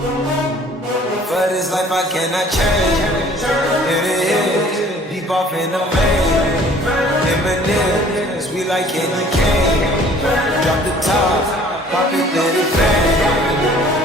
For this life I cannot change. It is deep off in the vein. Eminem, sweet like candy cane. Drop the top, pop it, let it bang.